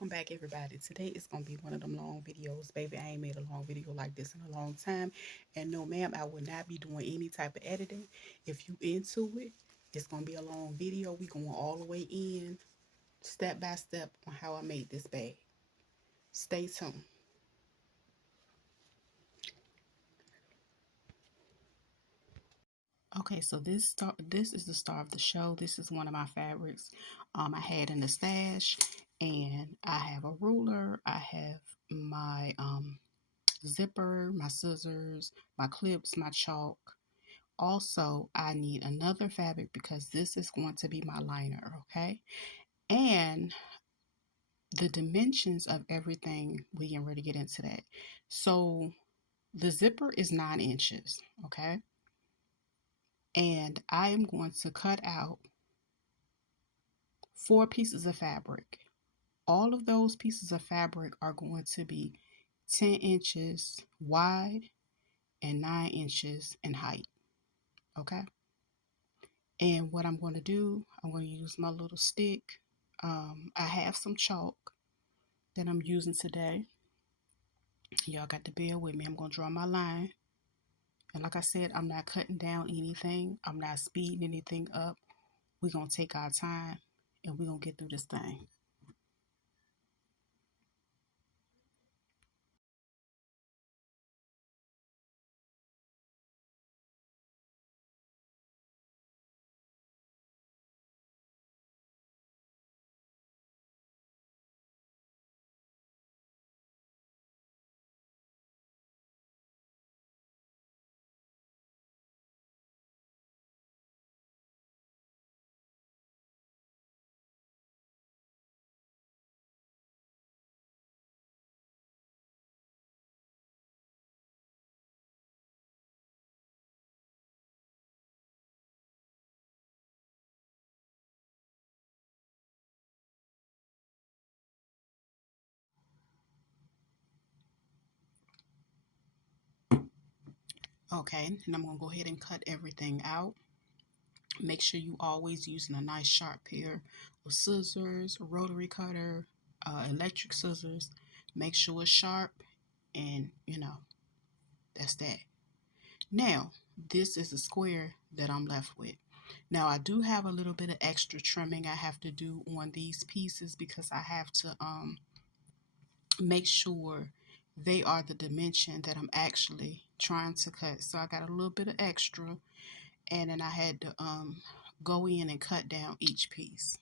Welcome back, everybody. Today is going to be one of them long videos. Baby, I ain't made a long video like this in a long time. And no, ma'am, I will not be doing any type of editing. If you into it, it's going to be a long video. We going all the way in, step by step, on how I made this bag. Stay tuned. Okay, so this is the star of the show. This is one of my fabrics I had in the stash, and I have a ruler. I have my zipper, my scissors, my clips, my chalk. Also, I need another fabric because this is going to be my liner, okay? And the dimensions of everything, we can really get into that. So the zipper is 9 inches, okay? And I am going to cut out 4 pieces of fabric. All of those pieces of fabric are going to be 10 inches wide and 9 inches in height, okay? And what I'm going to do, I'm going to use my little stick. I have some chalk that I'm using today. Y'all got to bear with me. I'm going to draw my line. And like I said, I'm not cutting down anything. I'm not speeding anything up. We're going to take our time and we're going to get through this thing. Okay, and I'm going to go ahead and cut everything out. Make sure you always using a nice sharp pair of scissors, a rotary cutter, electric scissors. Make sure it's sharp, and that's that. Now, this is the square that I'm left with. Now, I do have a little bit of extra trimming I have to do on these pieces because I have to make sure they are the dimension that I'm actually trying to cut. So I got a little bit of extra, and then I had to go in and cut down each piece.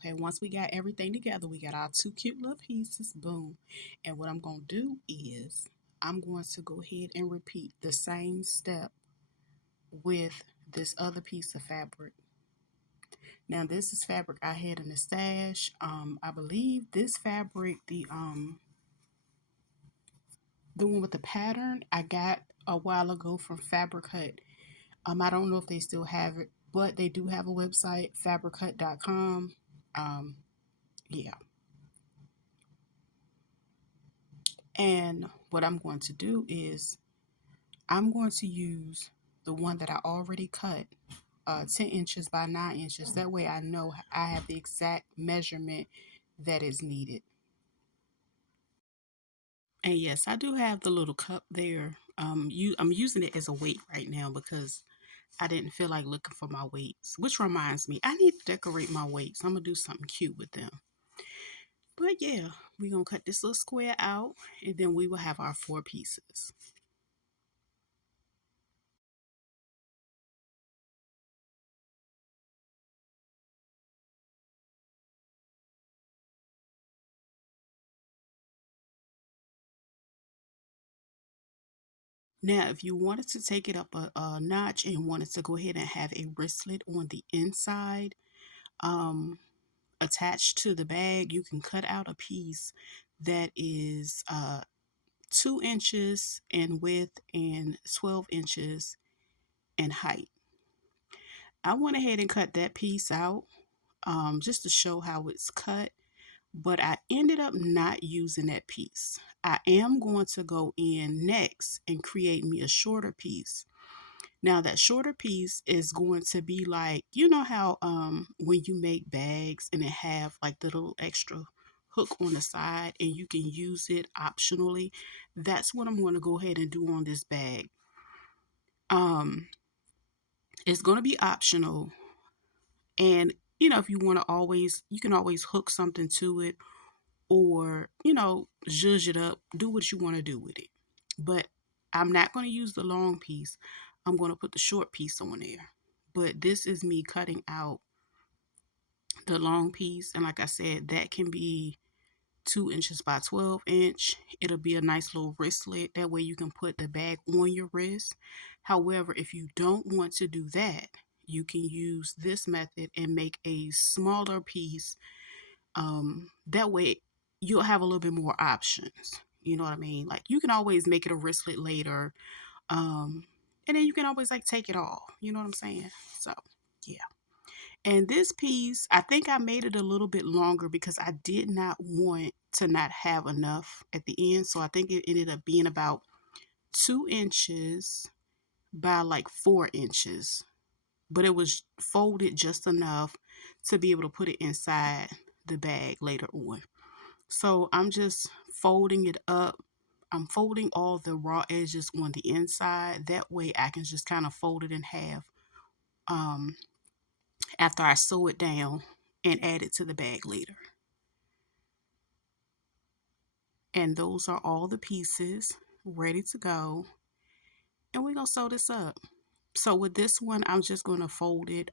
Okay, once we got everything together, we got our 2 cute little pieces, boom. And what I'm going to do is I'm going to go ahead and repeat the same step with this other piece of fabric. Now this is fabric I had in the stash. I believe this fabric, the one with the pattern, I got a while ago from Fabric Hut. I don't know if they still have it, but they do have a website, fabrichut.com. Yeah. And what I'm going to do is I'm going to use the one that I already cut, 10 inches by 9 inches. That way I know I have the exact measurement that is needed. And yes, I do have the little cup there. I'm using it as a weight right now because I didn't feel like looking for my weights. Which reminds me, I need to decorate my weights. I'm gonna do something cute with them. But yeah, we're gonna cut this little square out, and then we will have our 4 pieces. Now, if you wanted to take it up a notch and wanted to go ahead and have a wristlet on the inside, um, attached to the bag, you can cut out a piece that is 2 inches in width and 12 inches in height. I went ahead and cut that piece out just to show how it's cut, but I ended up not using that piece. I am going to go in next and create me a shorter piece. Now that shorter piece is going to be like, you know how when you make bags and it have like the little extra hook on the side and you can use it optionally. That's what I'm going to go ahead and do on this bag. Um it's going to be optional, and if you want to always, you can always hook something to it, or zhuzh it up, do what you want to do with it. But I'm not going to use the long piece. I'm going to put the short piece on there. But this is me cutting out the long piece, and like I said, that can be 2 inches by 12 inch. It'll be a nice little wristlet. That way you can put the bag on your wrist. However, if you don't want to do that, you can use this method and make a smaller piece. That way you'll have a little bit more options. You know what I mean? Like, you can always make it a wristlet later. Um, and then you can always like take it off. You know what I'm saying? So yeah. And this piece, I think I made it a little bit longer because I did not want to not have enough at the end. So I think it ended up being about 2 inches by like 4 inches. But it was folded just enough to be able to put it inside the bag later on. So I'm just folding it up. I'm folding all the raw edges on the inside. That way I can just kind of fold it in half. Um, After I sew it down and add it to the bag later. And those are all the pieces ready to go. And we're going to sew this up. So with this one, I'm just going to fold it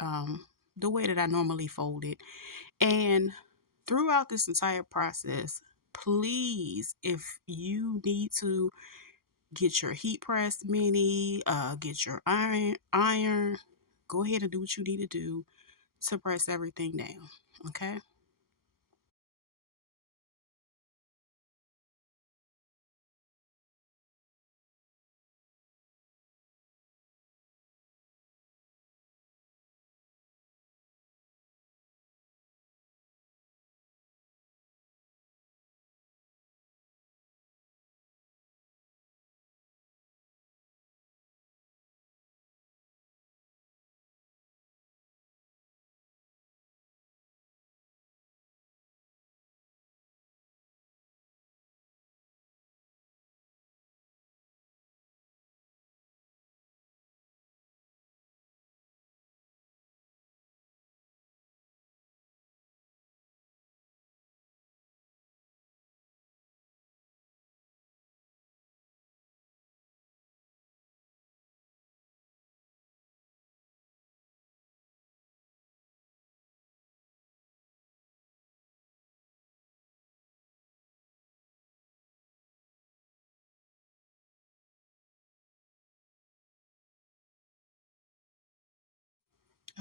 the way that I normally fold it. And throughout this entire process, please, if you need to get your heat press mini, get your iron, go ahead and do what you need to do to press everything down. Okay?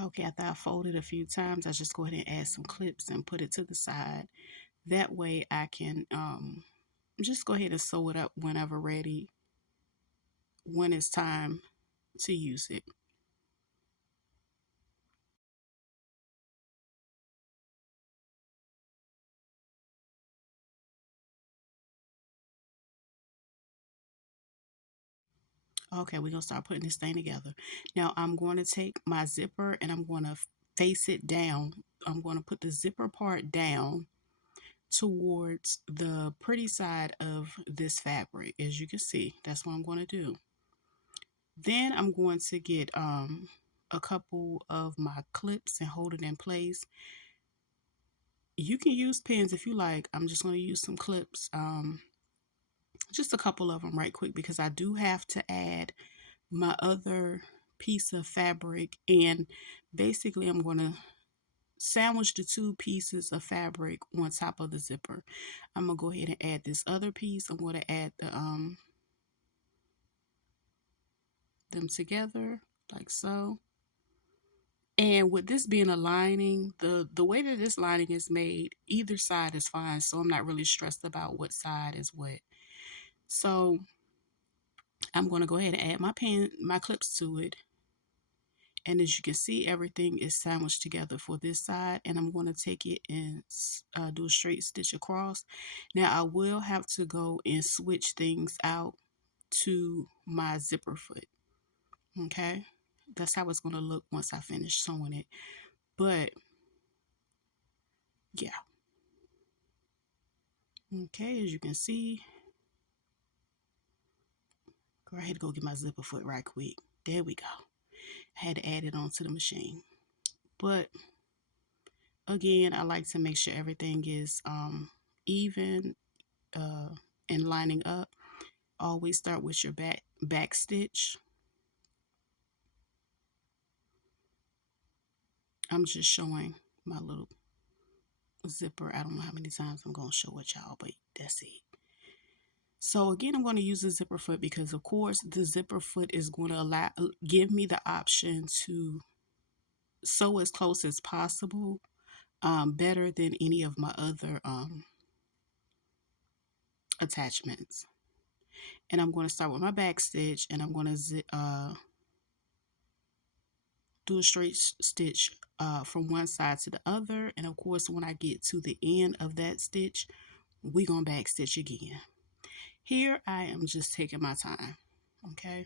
Okay, after I fold it a few times, I just go ahead and add some clips and put it to the side. That way I can just go ahead and sew it up whenever ready, when it's time to use it. Okay, we're going to start putting this thing together. Now I'm going to take my zipper and I'm going to face it down. I'm going to put the zipper part down towards the pretty side of this fabric. As you can see, that's what I'm going to do. Then I'm going to get a couple of my clips and hold it in place. You can use pins if you like. I'm just going to use some clips, just a couple of them right quick, because I do have to add my other piece of fabric, and basically I'm going to sandwich the two pieces of fabric on top of the zipper. I'm going to go ahead and add this other piece. I'm going to add them together like so. And with this being a lining, the way that this lining is made, either side is fine. So I'm not really stressed about what side is what. So I'm going to go ahead and add my clips to it. And as you can see, everything is sandwiched together for this side, and I'm going to take it and do a straight stitch across. Now I will have to go and switch things out to my zipper foot. Okay, that's how it's going to look once I finish sewing it. But yeah, okay, as you can see, go ahead and go get my zipper foot right quick. There we go. I had to add it onto the machine. But again, I like to make sure everything is even uh, and lining up. Always start with your back stitch. I'm just showing my little zipper. I don't know how many times I'm going to show it y'all, but that's it. So again, I'm going to use the zipper foot because of course the zipper foot is going to give me the option to sew as close as possible, better than any of my other attachments. And I'm going to start with my back stitch, and I'm going to do a straight stitch from one side to the other. And of course, when I get to the end of that stitch, we're going to back stitch again. Here I am just taking my time. Okay.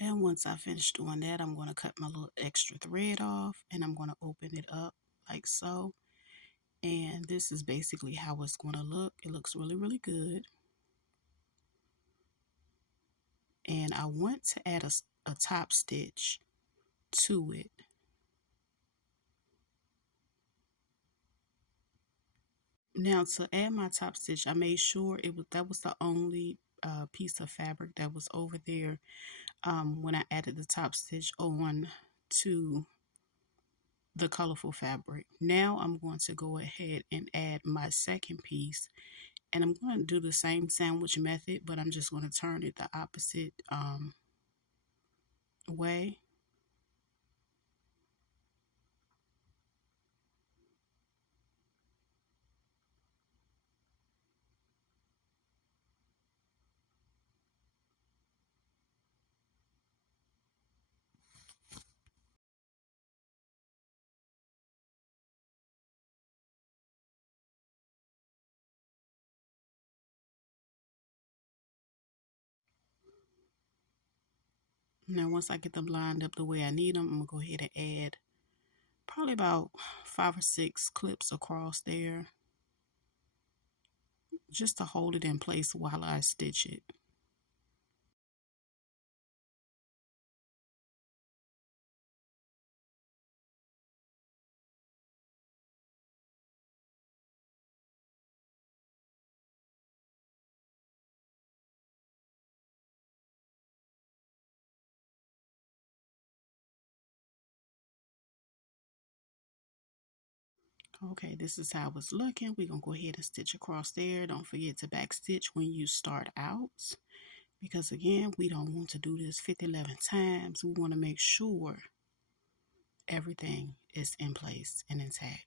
And once I finish doing that, I'm going to cut my little extra thread off, and I'm going to open it up like so. And this is basically how it's going to look. It looks really, really good. And I want to add a top stitch to it. Now to add my top stitch, I made sure that was the only piece of fabric that was over there when I added the top stitch on to the colorful fabric. Now I'm going to go ahead and add my second piece, and I'm going to do the same sandwich method, but I'm just going to turn it the opposite way. Now once I get them lined up the way I need them, I'm going to go ahead and add probably about 5 or 6 clips across there just to hold it in place while I stitch it. Okay, this is how it's looking. We're going to go ahead and stitch across there. Don't forget to back stitch when you start out, because again, we don't want to do this 11 times. We want to make sure everything is in place and intact.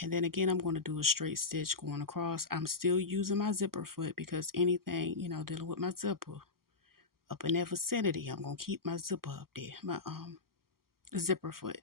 And then again, I'm going to do a straight stitch going across. I'm still using my zipper foot because anything, dealing with my zipper up in that vicinity, I'm going to keep my zipper up there, my zipper foot.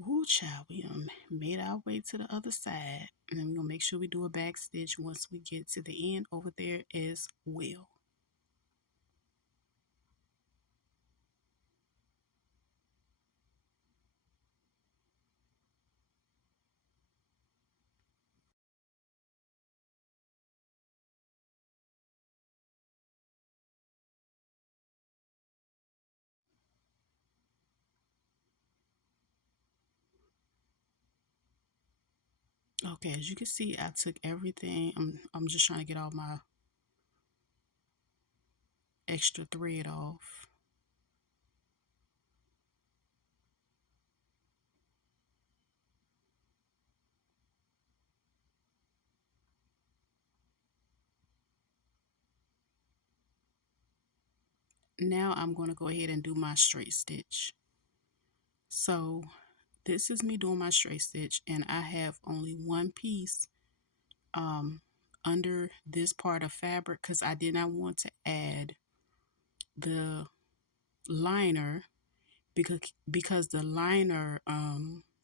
Ooh, child, we made our way to the other side. And then we're gonna make sure we do a back stitch once we get to the end over there as well. Okay, as you can see, I took everything. I'm just trying to get all my extra thread off. Now I'm going to go ahead and do my straight stitch. So this is me doing my straight stitch, and I have only one piece um, under this part of fabric because I did not want to add the liner because the liner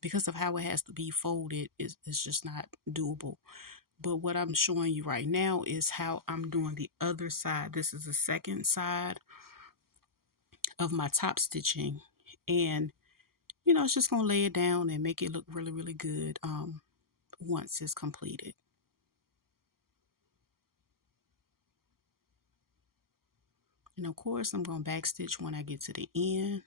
because of how it has to be folded is just not doable. But what I'm showing you right now is how I'm doing the other side. This is the second side of my top stitching, and it's just gonna lay it down and make it look really, really good once it's completed. And of course, I'm gonna back stitch when I get to the end.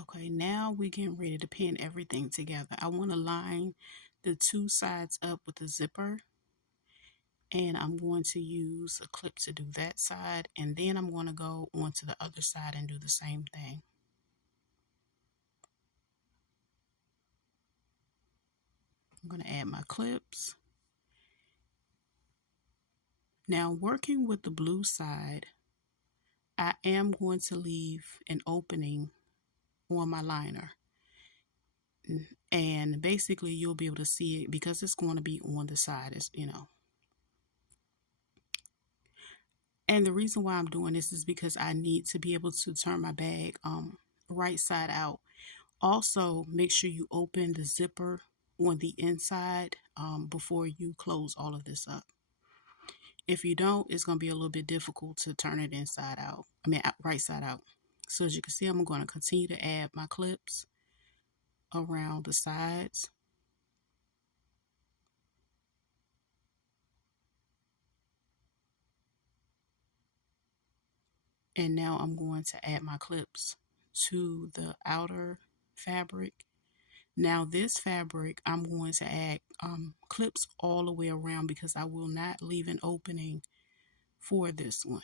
Okay, now we're getting ready to pin everything together. I want to line the two sides up with a zipper, and I'm going to use a clip to do that side, and then I'm going to go on to the other side and do the same thing. I'm going to add my clips. Now, working with the blue side, I am going to leave an opening on my liner. And basically, you'll be able to see it because it's going to be on the side, And the reason why I'm doing this is because I need to be able to turn my bag right side out. Also, make sure you open the zipper on the inside before you close all of this up. If you don't, it's going to be a little bit difficult to turn it inside out. Right side out. So as you can see, I'm going to continue to add my clips around the sides. And now I'm going to add my clips to the outer fabric. Now this fabric, I'm going to add clips all the way around because I will not leave an opening for this one.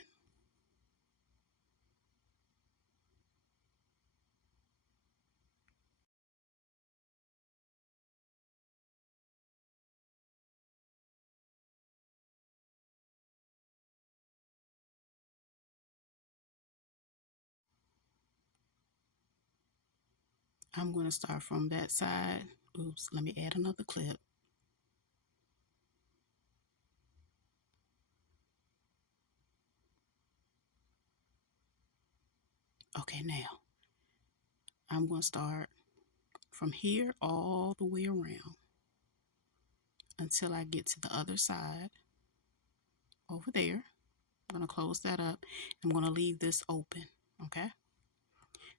I'm going to start from that side. Oops, let me add another clip. Okay, now I'm going to start from here all the way around until I get to the other side over there. I'm going to close that up. I'm going to leave this open, okay?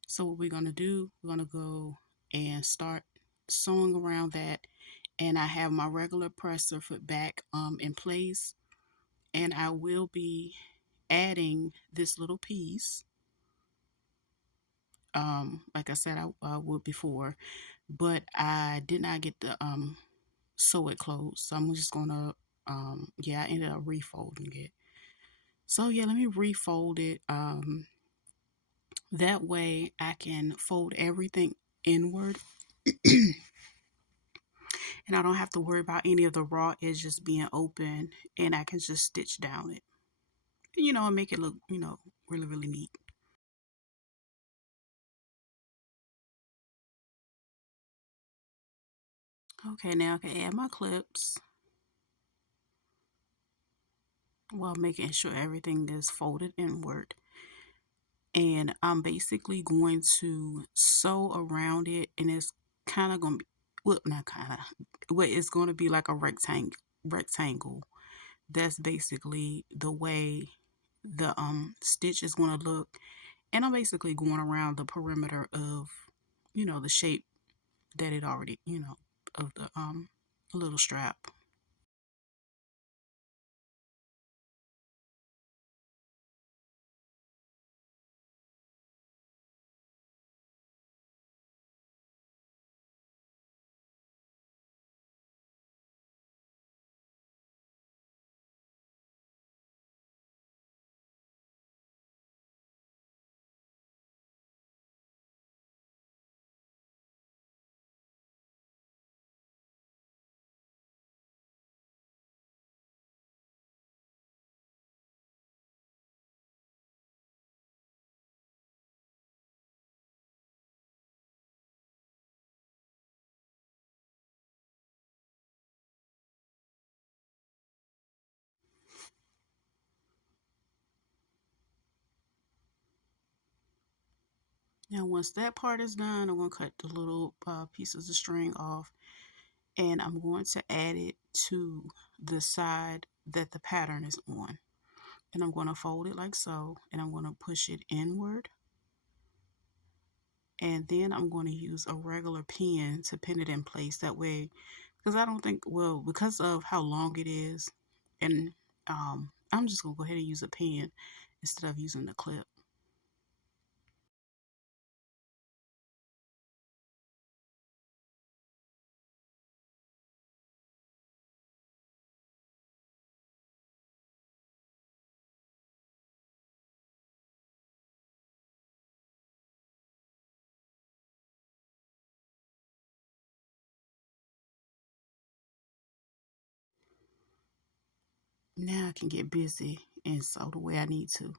So what we're going to do, we're going to go and start sewing around that, and I have my regular presser foot back in place, and I will be adding this little piece like I said I would before, but I did not get the sew it closed, so I'm just gonna yeah, I ended up refolding it. So yeah, let me refold it that way I can fold everything inward and I don't have to worry about any of the raw edges being open, and I can just stitch down it and make it look, really, really neat. Okay, now I can add my clips while making sure everything is folded inward. And I'm basically going to sew around it, and it's kind of going to be, well, not kind of, well, it's going to be like a rectangle. That's basically the way the stitch is going to look. And I'm basically going around the perimeter of, the shape that it already, of the little strap. Now, once that part is done, I'm going to cut the little pieces of string off, and I'm going to add it to the side that the pattern is on. And I'm going to fold it like so, and I'm going to push it inward. And then I'm going to use a regular pin to pin it in place. That way, because I don't think, well, because of how long it is, and I'm just going to go ahead and use a pin instead of using the clip. Now I can get busy and sew the way I need to.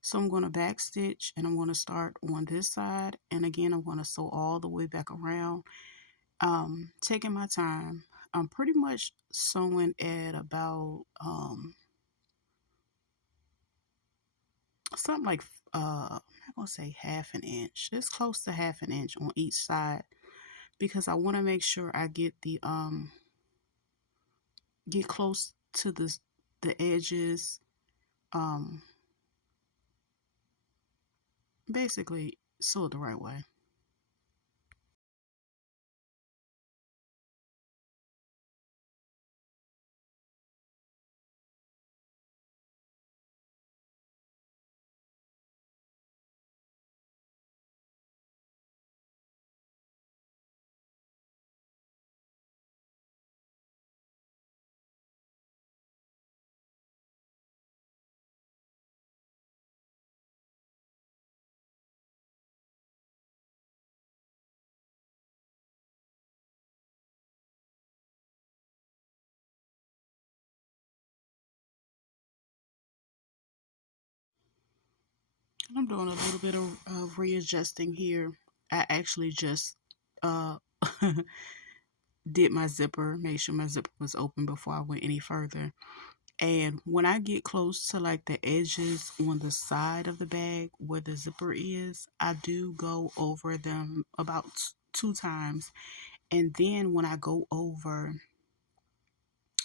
So I'm going to back stitch, and I'm going to start on this side, and again I'm going to sew all the way back around, taking my time. I'm pretty much sewing at about something like I'm gonna say half an inch. It's close to half an inch on each side, because I want to make sure I get close to the edges, um basically sew it the right way. I'm doing a little bit of readjusting here. I actually just uh did my zipper, made sure my zipper was open before I went any further. And when I get close to like the edges on the side of the bag where the zipper is, I do go over them about 2 times. And then when I go over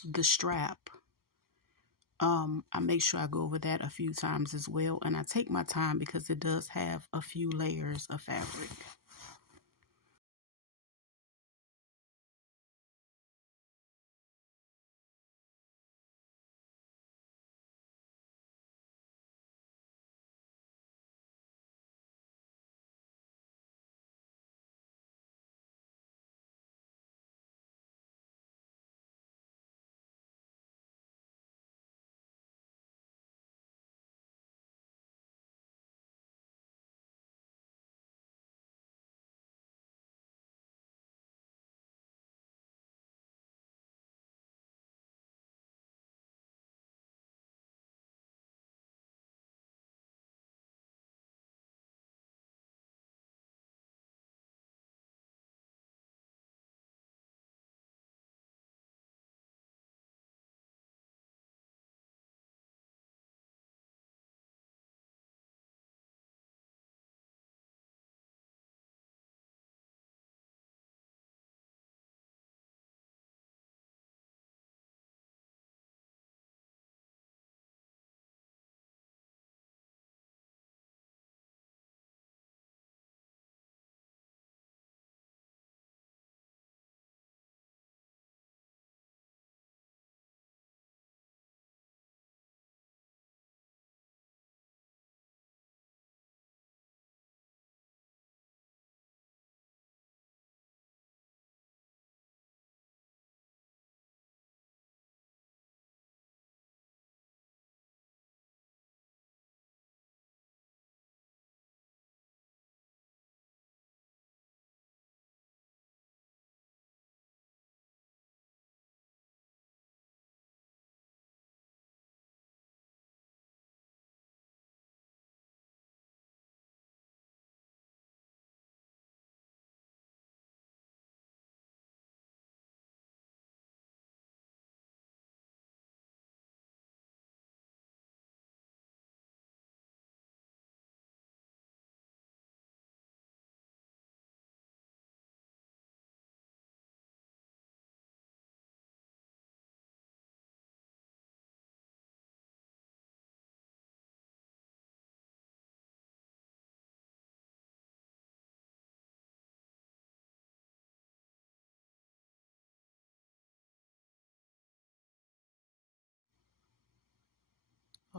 the strap, I make sure I go over that a few times as well. And I take my time because it does have a few layers of fabric.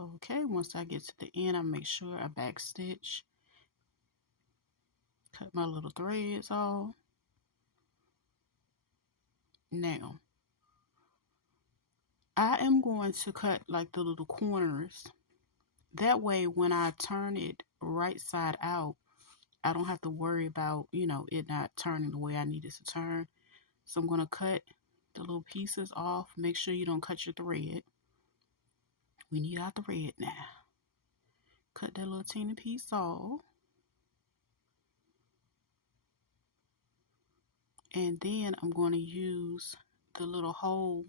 Okay, once I get to the end, I make sure I back stitch, cut my little threads off. Now, I am going to cut like the little corners. That way, when I turn it right side out, I don't have to worry about, it not turning the way I need it to turn. So I'm going to cut the little pieces off. Make sure you don't cut your thread. We need our thread now. Cut that little teeny piece off. And then I'm going to use the little hole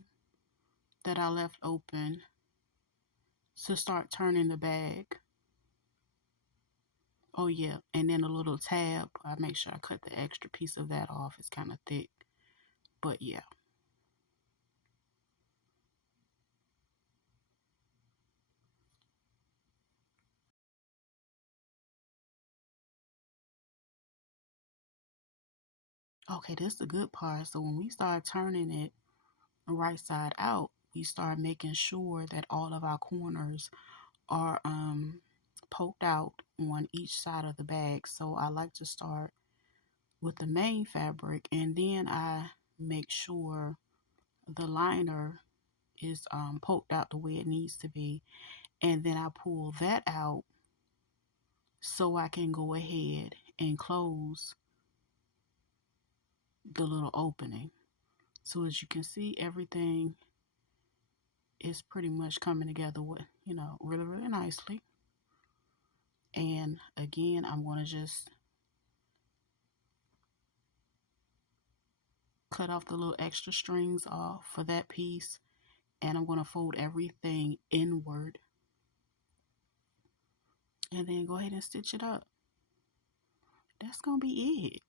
that I left open to start turning the bag. Oh yeah, and then a little tab. I make sure I cut the extra piece of that off. It's kind of thick, but yeah. Okay, this is the good part. So when we start turning it right side out, we start making sure that all of our corners are poked out on each side of the bag. So I like to start with the main fabric, and then I make sure the liner is poked out the way it needs to be, and then I pull that out so I can go ahead and close the little opening. So as you can see, everything is pretty much coming together with, really, really nicely. And again, I'm going to just cut off the little extra strings off for that piece, and I'm going to fold everything inward and then go ahead and stitch it up. That's going to be it.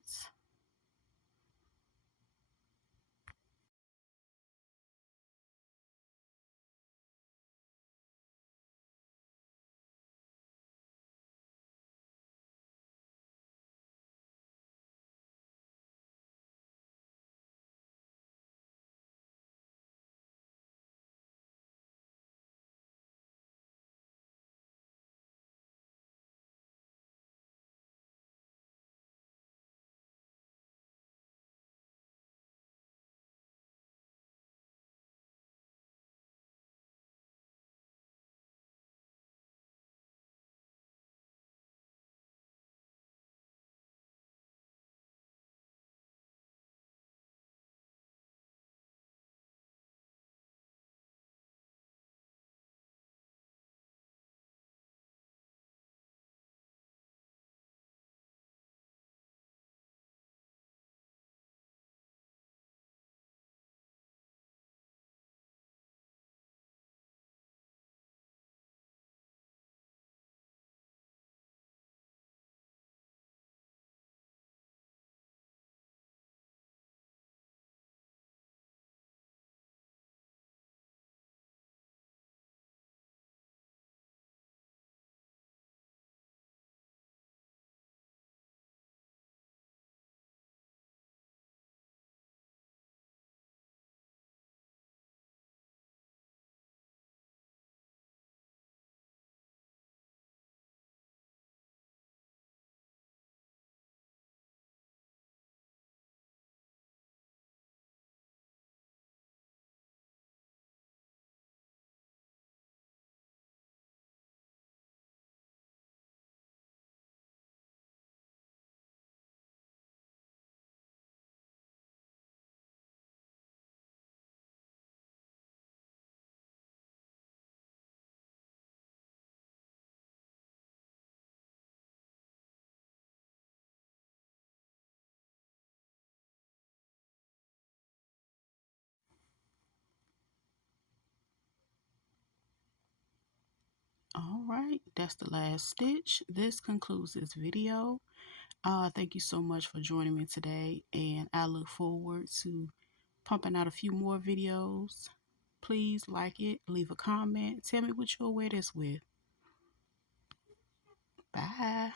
All right, that's the last stitch. This concludes this video. Thank you so much for joining me today, and I look forward to pumping out a few more videos. Please like it, leave a comment, tell me what you'll wear this with. Bye.